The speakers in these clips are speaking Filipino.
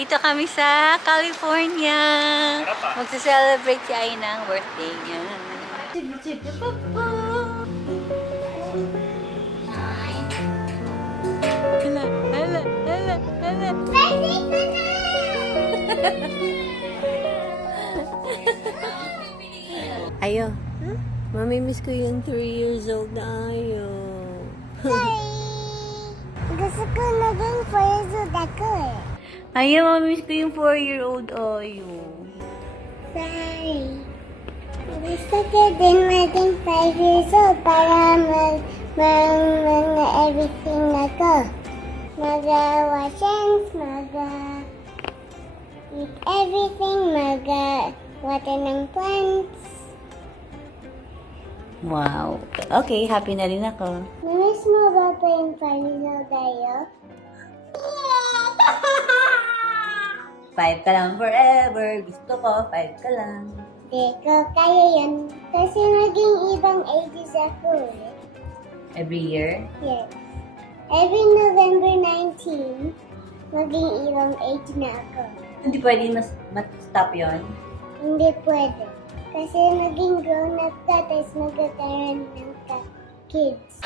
Dito kami sa California. Magsa-celebrate si Ay ng birthday niya. Hala, hala, hala, hala. Ayo. Mamimiss ko yung 3 years old na Ayo. Sorry. Gusto ko naging 4 years old ako eh. Ayo, mamimiss ko yung 4-year-old Ayo. Sorry. Gusto ko din maging 5 years old para mga everything ako. Mag-washings, eat everything, water ng plants. Wow. Okay, happy na rin ako. Namiss mo ba pa yung 5 years old tayo? 5 ka lang forever. Gusto ko, 5 ka lang. Di ko kaya yan. Kasi maging ibang ages ako eh. Every year? Yes. Every November 19, maging ibang age na ako. Hindi pwede mas-stop yun? Hindi pwede. Kasi maging grown-up ka, tapos magkakaroon ng kids.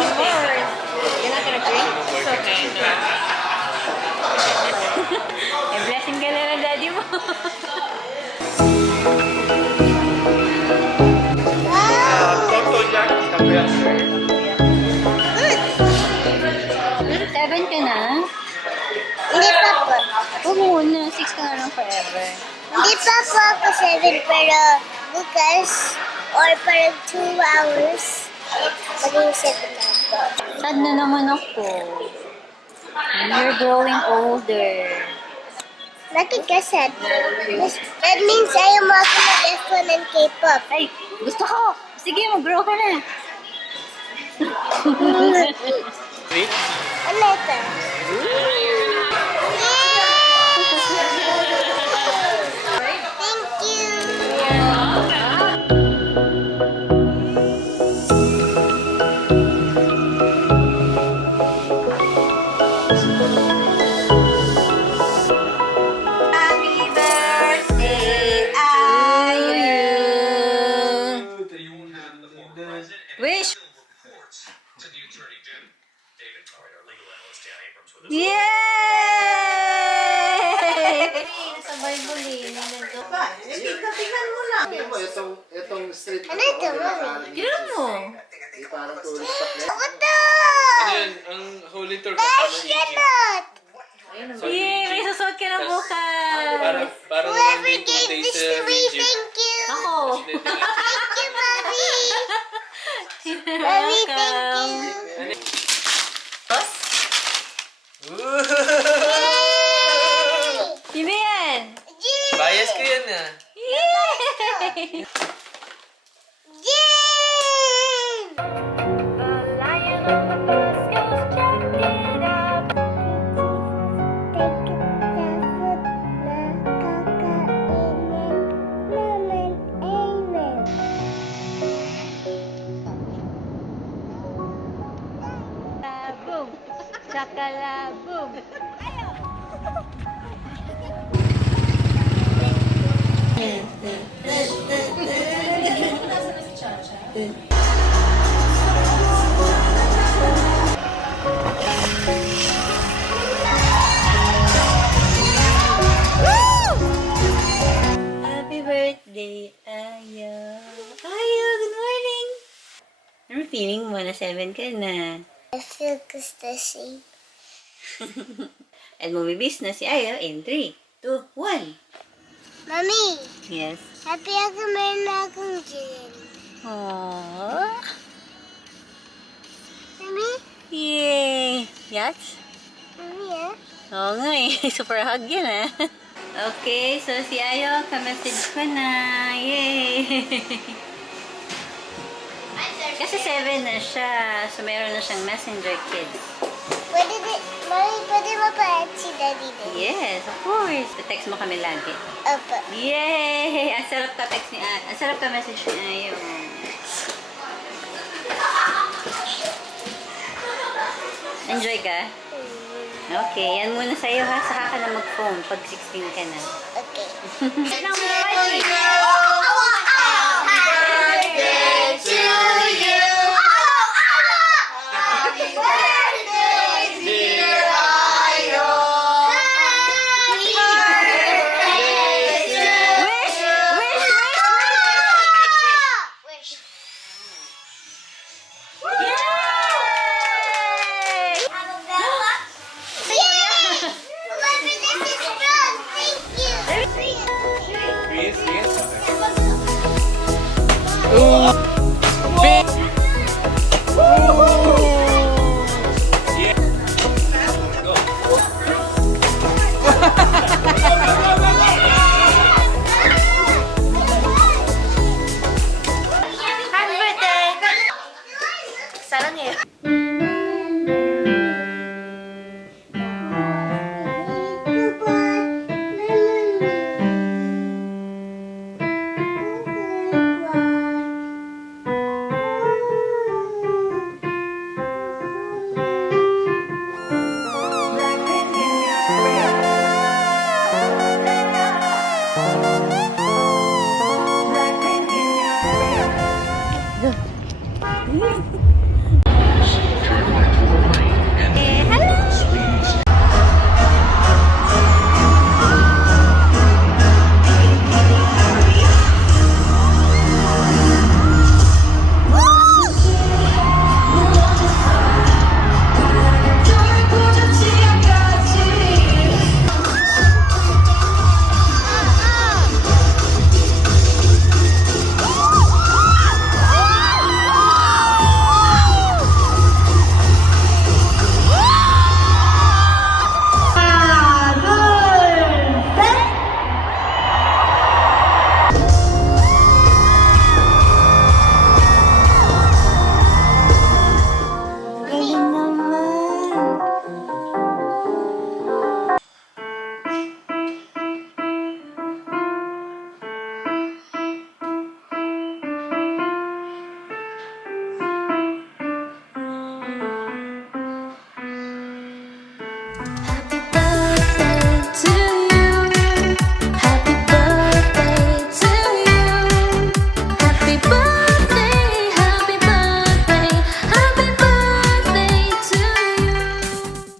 One more. You're not gonna drink? It's okay. May blessing ka na ng daddy mo. Seven ka na? Hindi pa po. Huwag muna. 6 ka na lang forever. Hindi pa po ako 7, pero bukas or parang 2 hours, maging 7 na po. Sad na naman ako. You're growing older. Bakit ka sad? That means ayaw mo ako mag-F1 ng K-pop. Ay, gusto ko. Sige, mag-grow ka na. Ano ito? Thank you! Happy birthday, Ayu. Wish. Yay! Sa Bible eh. Tingnan mo lang. Itong street Ano ito, mami? Gano'n mo. parang tourist spot na. Ako to! Ano yun? Ang holy tour kasama Egypt. Yanot! Yay! May susuot ka na bukas. Parang Whoever 1 day, 2 gave days this sa to me, Egypt. thank you! Ako. Thank you, Mommy! Mommy, thank you! Sino yan? Jim! Bias ko yan ah. Yay! Jim! Boom! Chakala boom! Happy birthday, Ayo! Ayo, good morning! Ano feeling mo na 7 ka na? I feel the same. At bumibis na si Ayo in 3, 2, 1. Mommy, Yes. happy ako meron na akong gin. Aww. Mommy? Yay! Yes? Mommy, ah? Oo nga eh. Super hug yan ah. Okay, so si Ayo, ka-message ko na. Yay! Kasi 7 na siya. So meron na siyang messenger kids. Pwede mapayat si Daddy din. Yes, of course. Text mo kami lagi. Opo. Yay! Ang sarap ka text ni Ann. Ang sarap ka message ni Ayun. Enjoy ka? Okay, yan muna sa'yo ha. Saka ka na mag-phone pag 16 ka na. Okay. Nang party! Wish! Wish! Wish! Yay! Yes, yes. Happy birthday! 사랑해요.